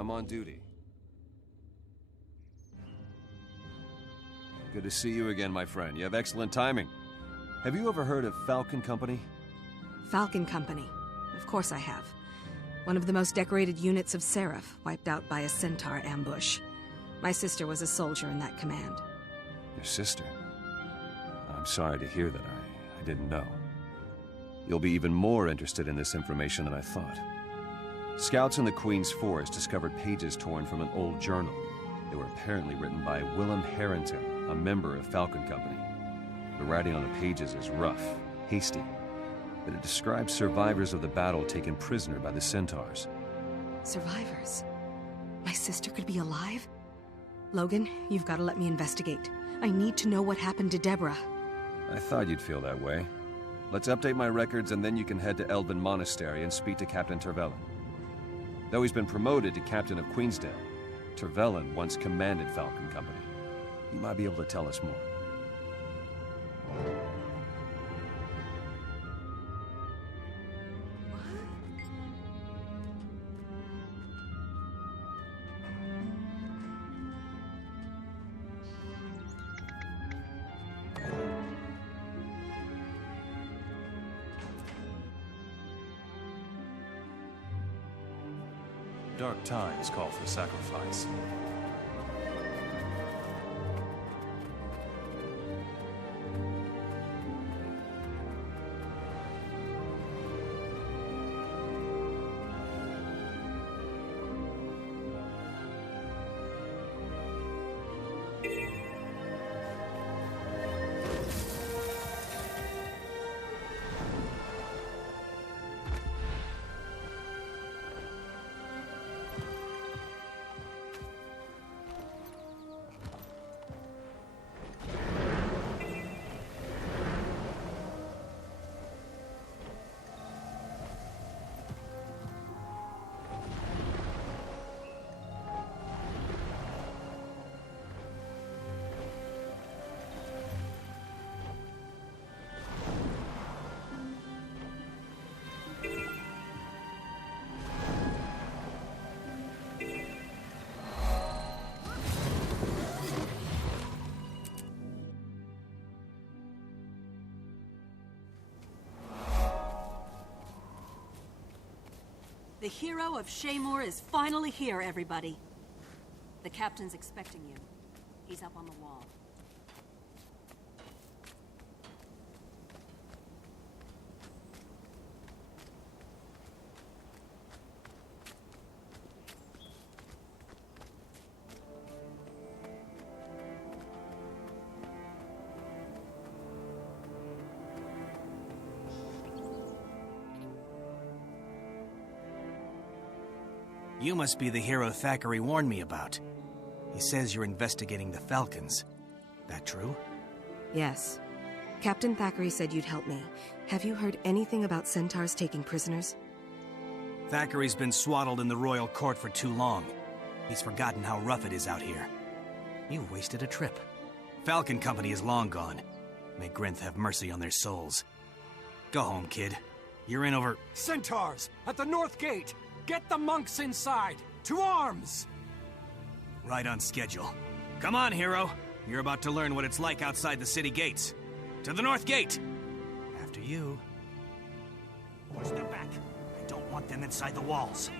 I'm on duty. Good to see you again, my friend. You have excellent timing. Have you ever heard of Falcon Company? Falcon Company. Of course I have. One of the most decorated units of Seraph, wiped out by a centaur ambush. My sister was a soldier in that command. Your sister? I'm sorry to hear that. I didn't know. You'll be even more interested in this information than I thought. Scouts in the Queen's Forest discovered pages torn from an old journal. They were apparently written by Willem Harrington, a member of Falcon Company. The writing on the pages is rough, hasty, but it describes survivors of the battle taken prisoner by the centaurs. Survivors? My sister could be alive? Logan, you've got to let me investigate. I need to know what happened to Deborah. I thought you'd feel that way. Let's update my records and then you can head to Elven Monastery and speak to Captain Tervellen. Though he's been promoted to Captain of Queensdale, Tervellen once commanded Falcon Company. He might be able to tell us more. Dark times call for sacrifice. The hero of Shaymore is finally here, everybody. The captain's expecting you. He's up on the wall. You must be the hero Thackeray warned me about. He says you're investigating the Falcons. That true? Yes. Captain Thackeray said you'd help me. Have you heard anything about centaurs taking prisoners? Thackeray's been swaddled in the royal court for too long. He's forgotten how rough it is out here. You wasted a trip. Falcon Company is long gone. May Grinth have mercy on their souls. Go home, kid. You're in over... Centaurs! At the North Gate! Get the monks inside! To arms! Right on schedule. Come on, hero. You're about to learn what it's like outside the city gates. To the North Gate! After you. Push them back. I don't want them inside the walls.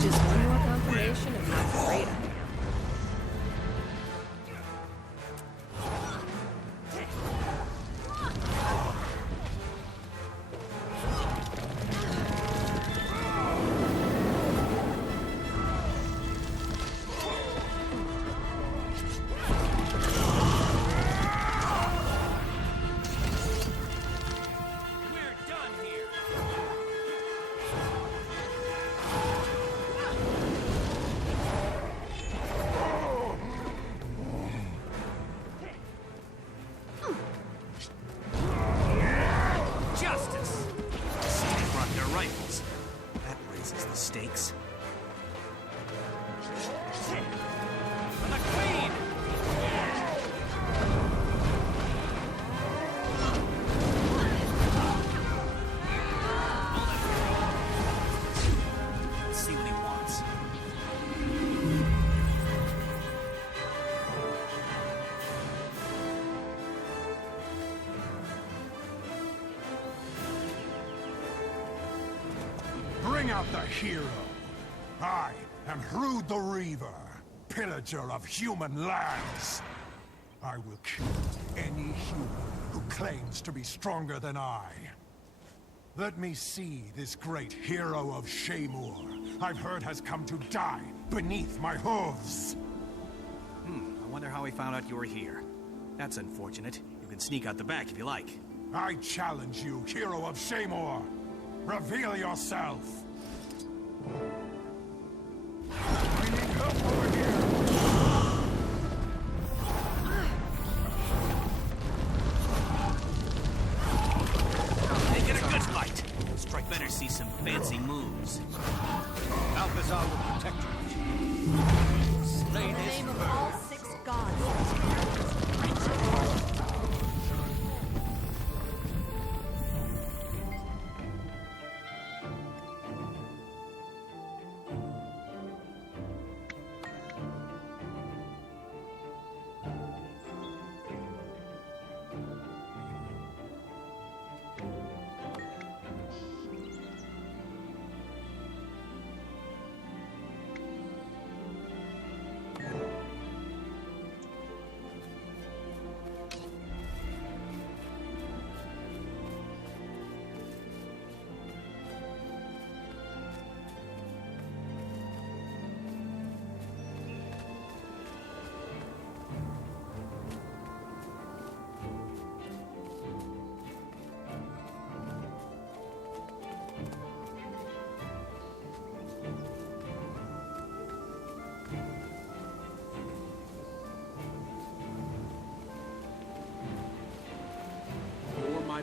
Just one more confirmation of how great I am. out the hero. I am Hrud the Reaver, pillager of human lands. I will kill any human who claims to be stronger than I. Let me see this great hero of Shaymur I've heard has come to die beneath my hooves. I wonder how he found out you were here. That's unfortunate. You can sneak out the back if you like. I challenge you, hero of Shaymur. Reveal yourself. I need help over here. Make it a good fight. Strike better see some fancy moves. Alcazar will protect you. Slay In the this name of bird. all 6 gods.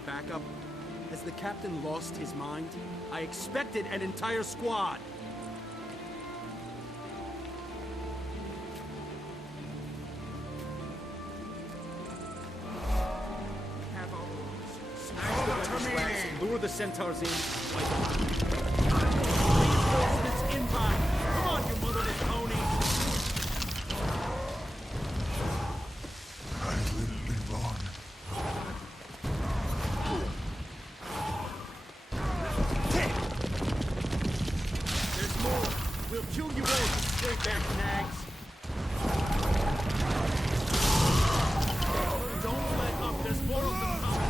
Backup? Has the captain lost his mind? I expected an entire squad. Have our orders. Smash the weapons racks and lure the centaurs in. Reinforcements inbound. Come on, you motherless pony. I will live on. We'll kill you all, you straight-back nags. Don't let up, there's more of them coming.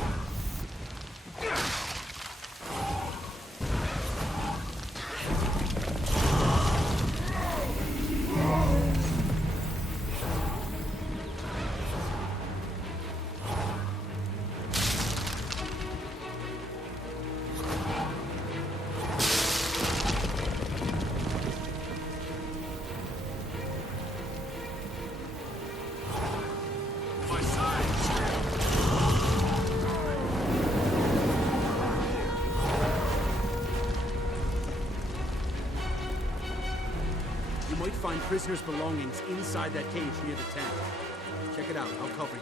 Find prisoners' belongings inside that cage near the tent. Check it out, I'll cover you.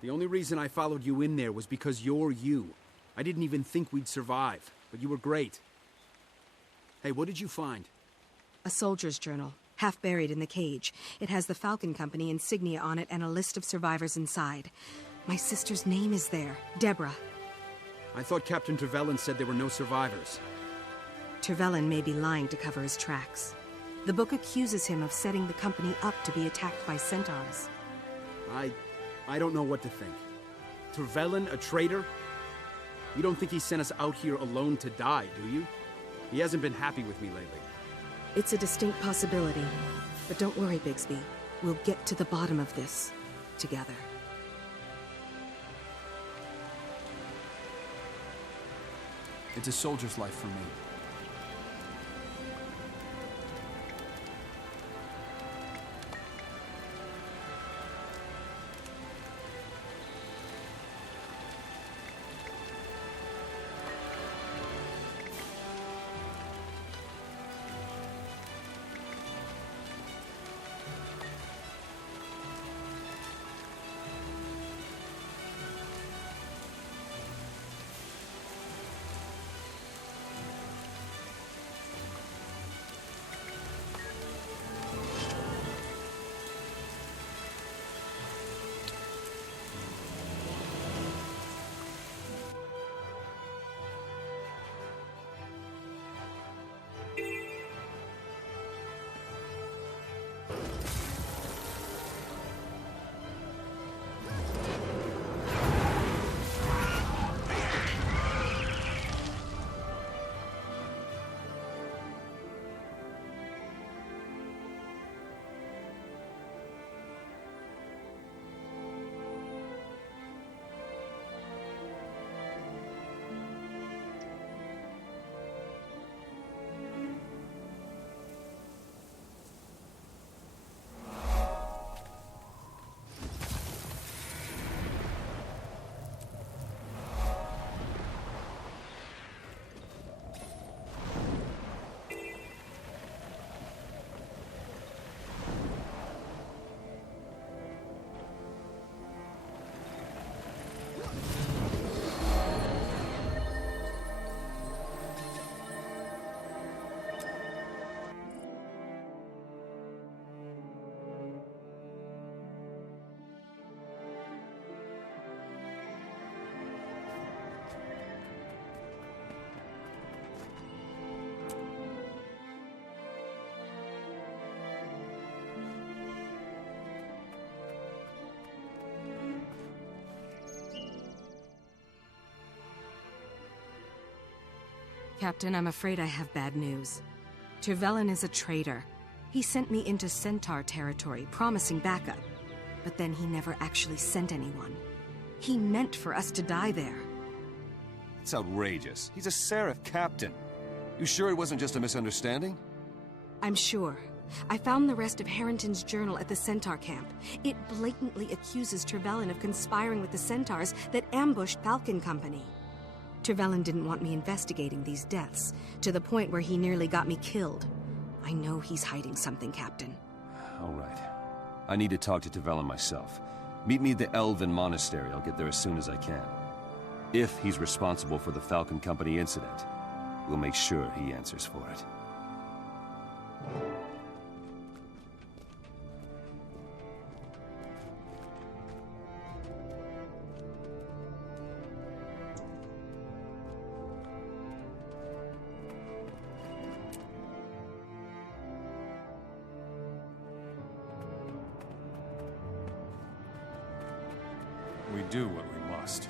The only reason I followed you in there was because you're you. I didn't even think we'd survive, but you were great. Hey, what did you find? A soldier's journal, half buried in the cage. It has the Falcon Company insignia on it and a list of survivors inside. My sister's name is there, Deborah. I thought Captain Trevelyan said there were no survivors. Trevelyan may be lying to cover his tracks. The book accuses him of setting the company up to be attacked by centaurs. I don't know what to think. Trevelyan, a traitor? You don't think he sent us out here alone to die, do you? He hasn't been happy with me lately. It's a distinct possibility. But don't worry, Bigsby. We'll get to the bottom of this together. It's a soldier's life for me. Captain, I'm afraid I have bad news. Trevelyan is a traitor. He sent me into Centaur territory, promising backup. But then he never actually sent anyone. He meant for us to die there. It's outrageous. He's a Seraph captain. You sure it wasn't just a misunderstanding? I'm sure. I found the rest of Harrington's journal at the Centaur camp. It blatantly accuses Trevelyan of conspiring with the Centaurs that ambushed Falcon Company. Trevelyan didn't want me investigating these deaths, to the point where he nearly got me killed. I know he's hiding something, Captain. All right. I need to talk to Trevelyan myself. Meet me at the Elven Monastery. I'll get there as soon as I can. If he's responsible for the Falcon Company incident, we'll make sure he answers for it. We do what we must.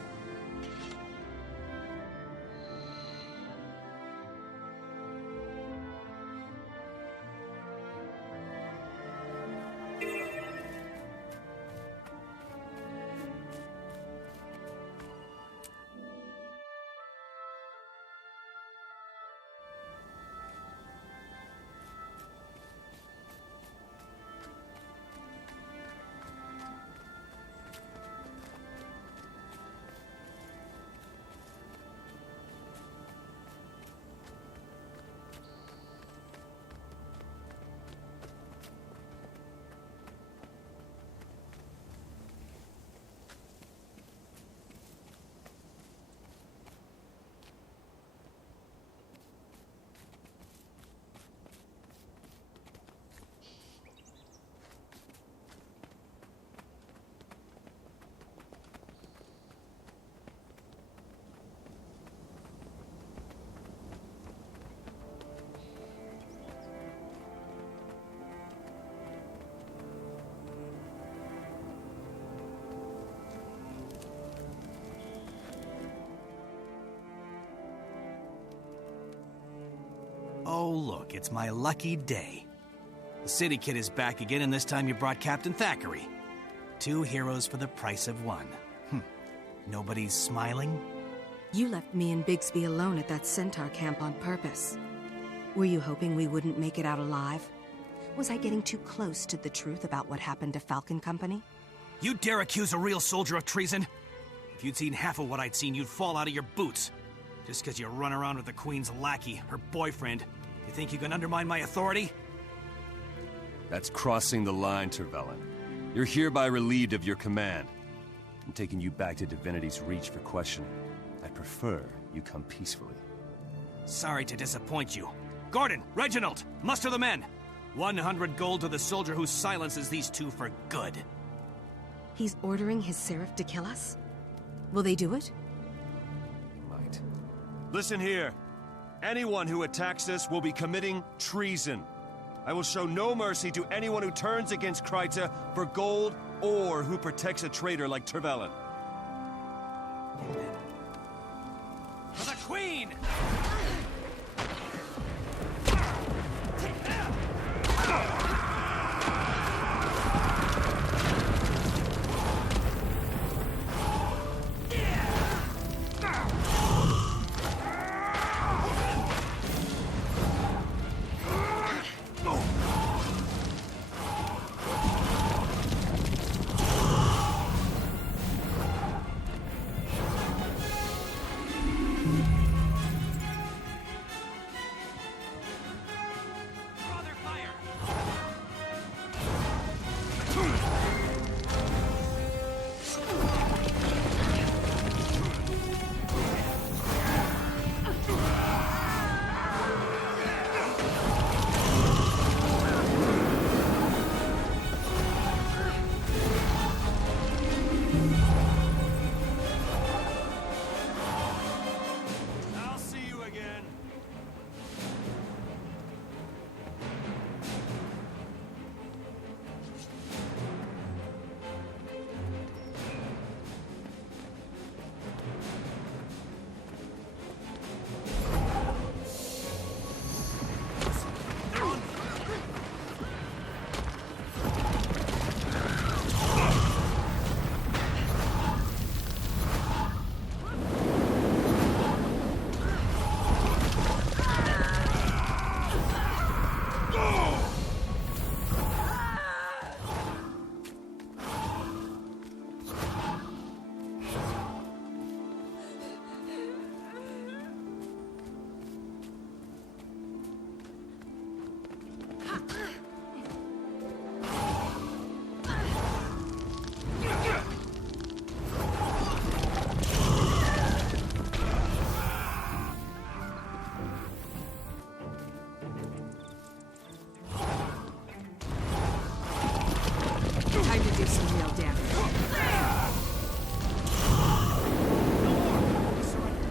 Oh, look, it's my lucky day. The City Kid is back again, and this time you brought Captain Thackeray. 2 heroes for the price of 1. Nobody's smiling? You left me and Bigsby alone at that Centaur camp on purpose. Were you hoping we wouldn't make it out alive? Was I getting too close to the truth about what happened to Falcon Company? You dare accuse a real soldier of treason? If you'd seen half of what I'd seen, you'd fall out of your boots. Just because you run around with the Queen's lackey, her boyfriend, you think you can undermine my authority? That's crossing the line, Trevelyan. You're hereby relieved of your command. I'm taking you back to Divinity's Reach for questioning. I'd prefer you come peacefully. Sorry to disappoint you. Gordon, Reginald, muster the men. 100 gold to the soldier who silences these 2 for good. He's ordering his Seraph to kill us? Will they do it? Might. Listen here. Anyone who attacks us will be committing treason. I will show no mercy to anyone who turns against Kryta for gold or who protects a traitor like Trevelyan. For the Queen!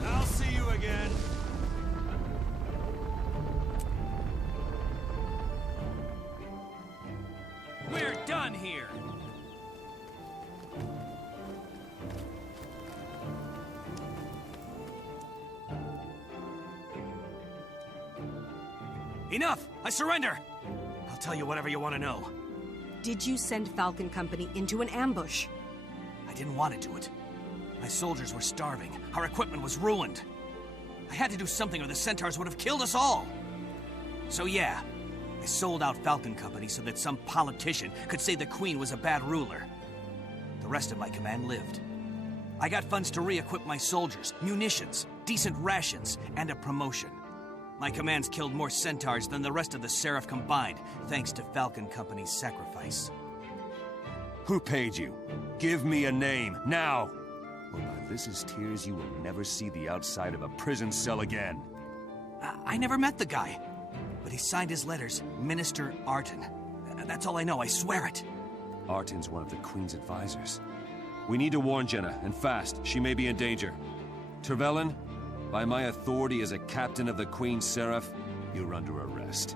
I'll see you again. We're done here. Enough! I surrender! I'll tell you whatever you want to know. Did you send Falcon Company into an ambush? I didn't want to do it. My soldiers were starving. Our equipment was ruined. I had to do something or the Centaurs would have killed us all. So yeah, I sold out Falcon Company so that some politician could say the Queen was a bad ruler. The rest of my command lived. I got funds to re-equip my soldiers, munitions, decent rations, and a promotion. My commands killed more Centaurs than the rest of the Seraph combined, thanks to Falcon Company's sacrifice. Who paid you? Give me a name, now! Or by this is tears, you will never see the outside of a prison cell again. I never met the guy, but he signed his letters, Minister Arton. That's all I know, I swear it. Arton's one of the Queen's advisors. We need to warn Jenna, and fast. She may be in danger. Trevelyan, by my authority as a captain of the Queen's Seraph, you're under arrest.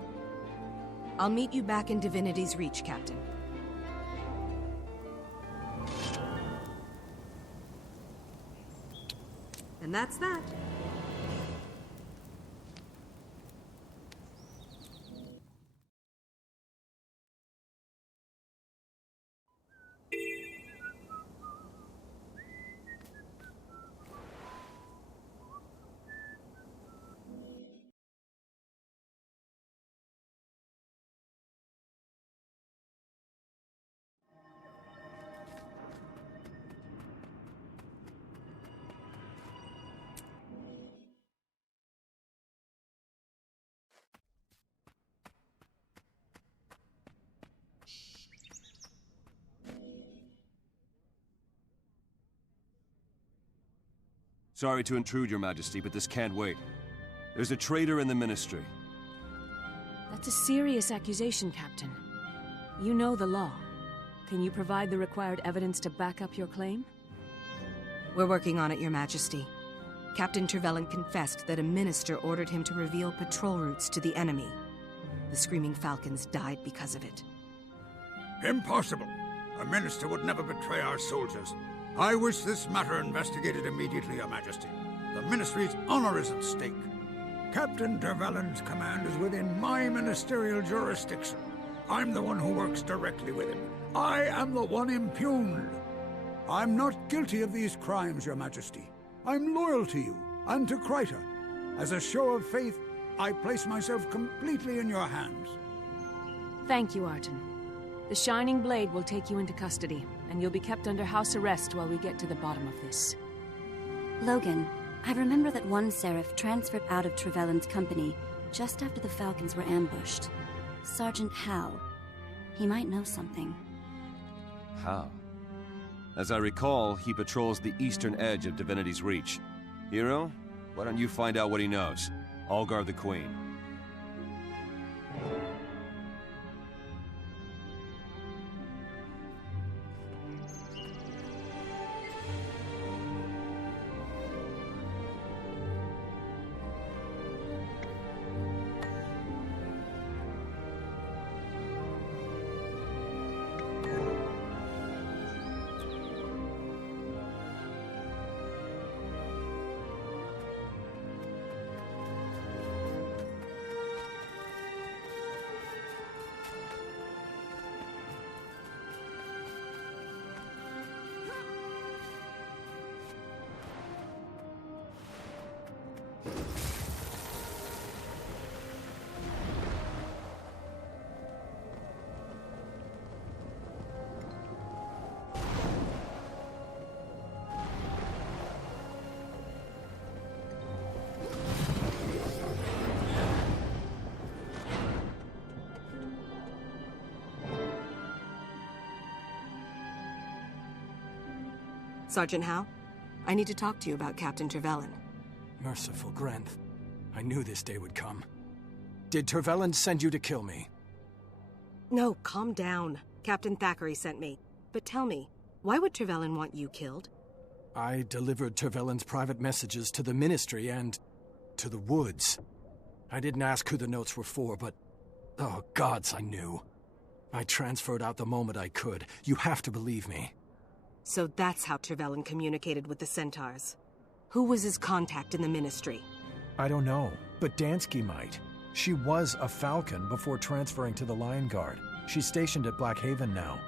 I'll meet you back in Divinity's Reach, Captain. And that's that. Sorry to intrude, Your Majesty, but this can't wait. There's a traitor in the Ministry. That's a serious accusation, Captain. You know the law. Can you provide the required evidence to back up your claim? We're working on it, Your Majesty. Captain Trevelyan confessed that a minister ordered him to reveal patrol routes to the enemy. The Screaming Falcons died because of it. Impossible! A minister would never betray our soldiers. I wish this matter investigated immediately, Your Majesty. The Ministry's honor is at stake. Captain Trevelyan's command is within my ministerial jurisdiction. I'm the one who works directly with him. I am the one impugned. I'm not guilty of these crimes, Your Majesty. I'm loyal to you and to Kryta. As a show of faith, I place myself completely in your hands. Thank you, Arton. The Shining Blade will take you into custody, and you'll be kept under house arrest while we get to the bottom of this. Logan, I remember that one Seraph transferred out of Trevelyan's company just after the Falcons were ambushed. Sergeant Hal. He might know something. How? As I recall, he patrols the eastern edge of Divinity's Reach. Hero, why don't you find out what he knows? I'll guard the Queen. Sergeant Hal, I need to talk to you about Captain Trevelyan. Merciful Grenth. I knew this day would come. Did Trevelyan send you to kill me? No, calm down. Captain Thackeray sent me. But tell me, Why would Trevelyan want you killed? I delivered Trevelyan's private messages to the Ministry and to the Woods. I didn't ask who the notes were for, but... oh, gods, I knew. I transferred out the moment I could. You have to believe me. So that's how Trevelyan communicated with the Centaurs. Who was his contact in the Ministry? I don't know, but Dansky might. She was a Falcon before transferring to the Lion Guard. She's stationed at Black Haven now.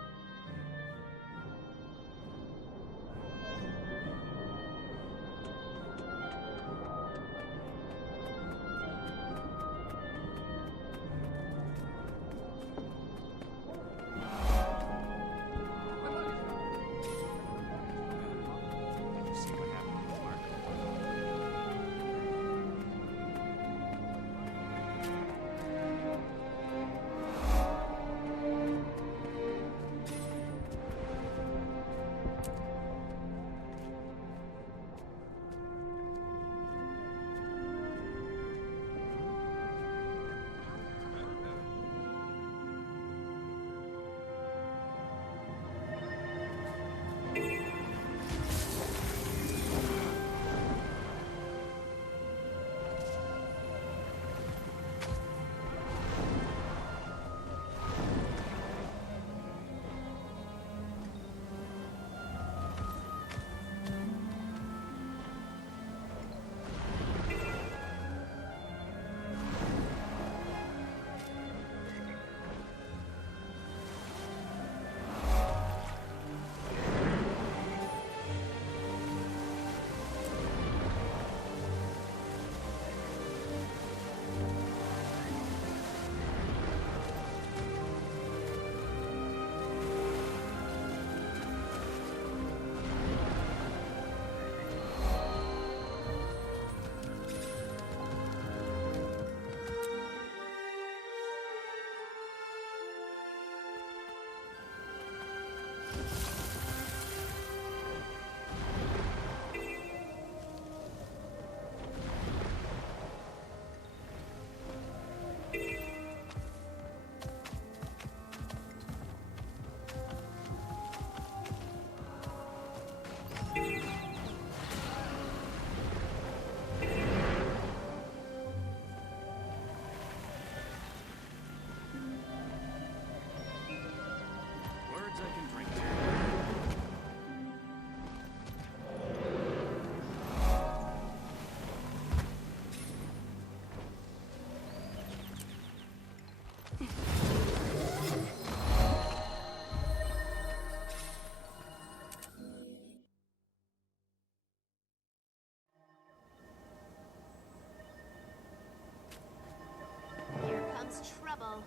Trouble.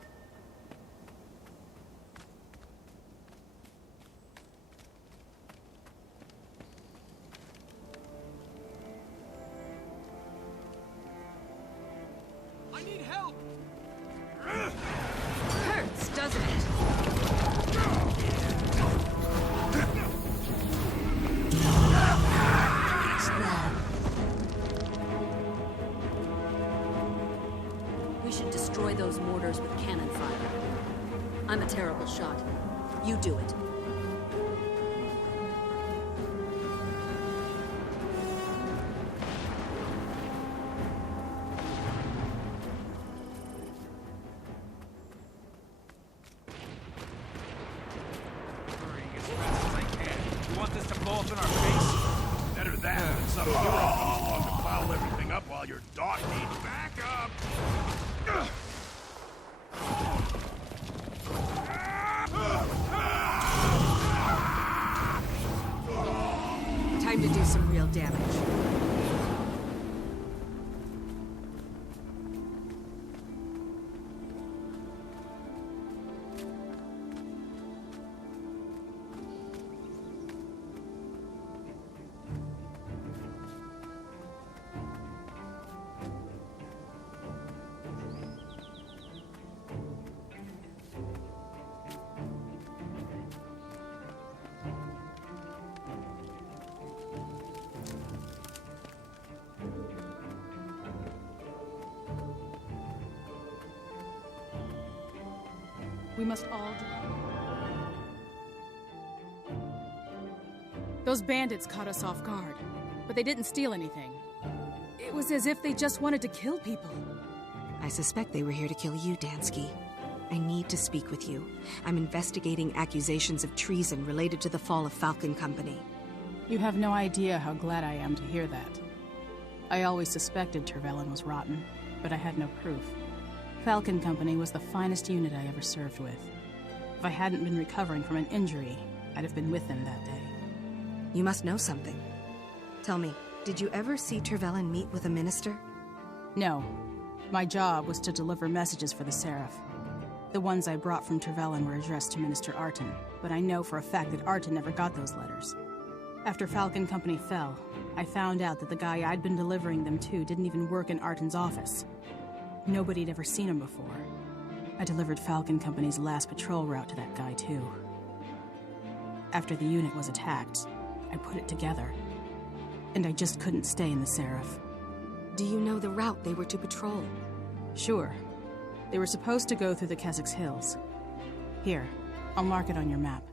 I need help! Hurts, doesn't it? We should destroy those mortars with cannon fire. I'm a terrible shot. You do it. Time to do some real damage. We must all do. Those bandits caught us off guard, but they didn't steal anything. It was as if they just wanted to kill people. I suspect they were here to kill you, Dansky. I need to speak with you. I'm investigating accusations of treason related to the fall of Falcon Company. You have no idea how glad I am to hear that. I always suspected Tervelin was rotten, but I had no proof. Falcon Company was the finest unit I ever served with. If I hadn't been recovering from an injury, I'd have been with them that day. You must know something. Tell me, did you ever see Tervelin meet with a minister? No. My job was to deliver messages for the Seraph. The ones I brought from Tervelin were addressed to Minister Arton, but I know for a fact that Arton never got those letters. After Falcon Company fell, I found out that the guy I'd been delivering them to didn't even work in Arton's office. Nobody'd ever seen him before. I delivered Falcon Company's last patrol route to that guy, too. After the unit was attacked, I put it together, and I just couldn't stay in the Seraph. Do you know the route they were to patrol? Sure. They were supposed to go through the Keswick Hills. Here, I'll mark it on your map.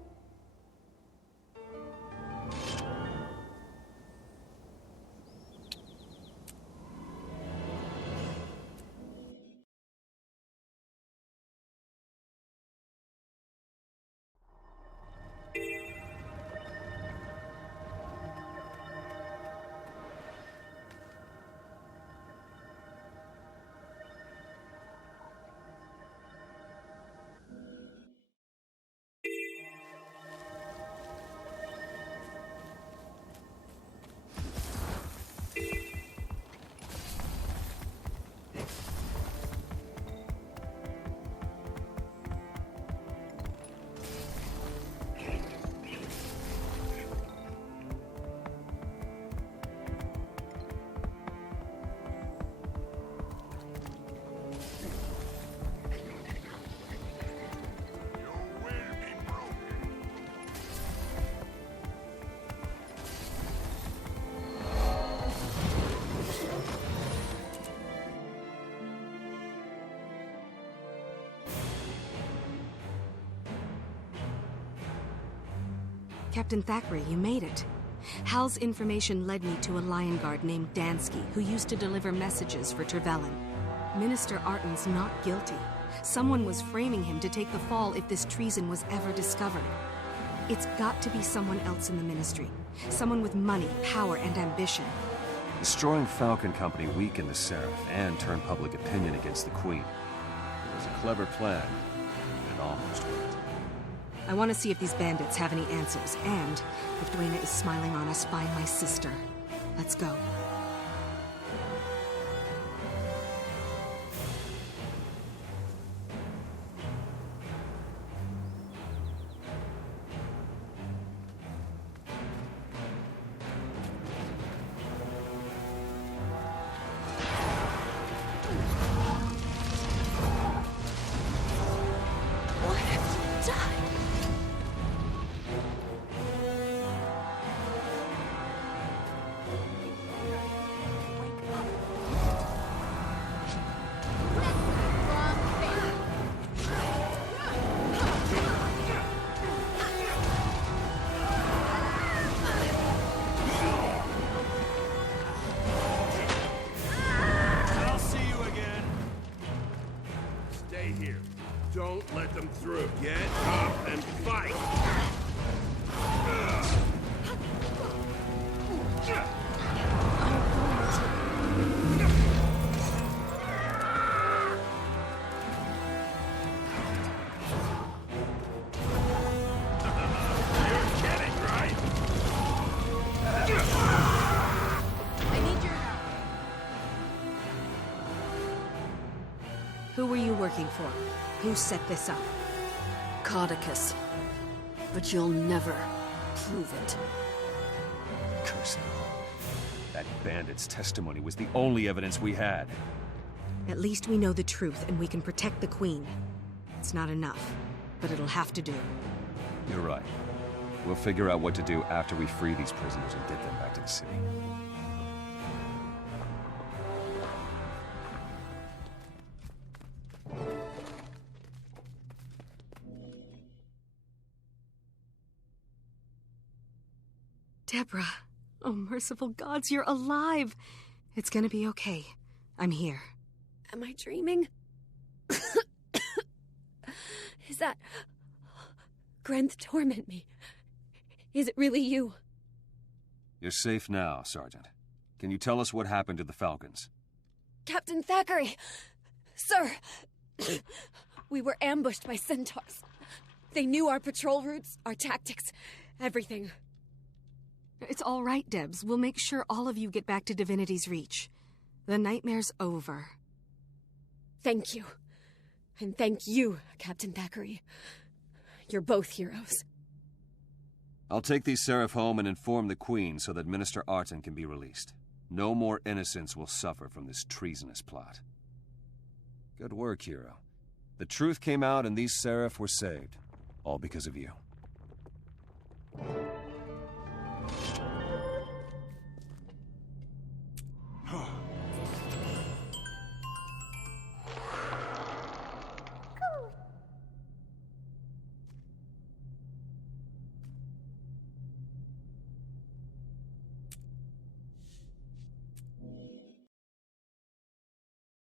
Captain Thackeray, you made it. Hal's information led me to a lion guard named Dansky, who used to deliver messages for Tervelin. Minister Arton's not guilty. Someone was framing him to take the fall if this treason was ever discovered. It's got to be someone else in the Ministry. Someone with money, power, and ambition. Destroying Falcon Company weakened the Seraph and turned public opinion against the Queen. It was a clever plan, and it almost worked. I want to see if these bandits have any answers, and if Dwayne is smiling on us, find my sister. Let's go. Don't let them through. Get up and fight! Who were you working for? Who set this up? Caudicus. But you'll never prove it. Curse him. That bandit's testimony was the only evidence we had. At least we know the truth, and we can protect the Queen. It's not enough, but it'll have to do. You're right. We'll figure out what to do after we free these prisoners and get them back to the city. Deborah. Oh, merciful gods, you're alive. It's gonna be okay. I'm here. Am I dreaming? Is that... Grenth torment me? Is it really you? You're safe now, Sergeant. Can you tell us what happened to the Falcons? Captain Thackeray! Sir! We were ambushed by centaurs. They knew our patrol routes, our tactics, everything. It's all right, Debs. We'll make sure all of you get back to Divinity's Reach. The nightmare's over. Thank you. And thank you, Captain Thackeray. You're both heroes. I'll take these Seraph home and inform the Queen so that Minister Arton can be released. No more innocents will suffer from this treasonous plot. Good work, hero. The truth came out and these Seraph were saved. All because of you.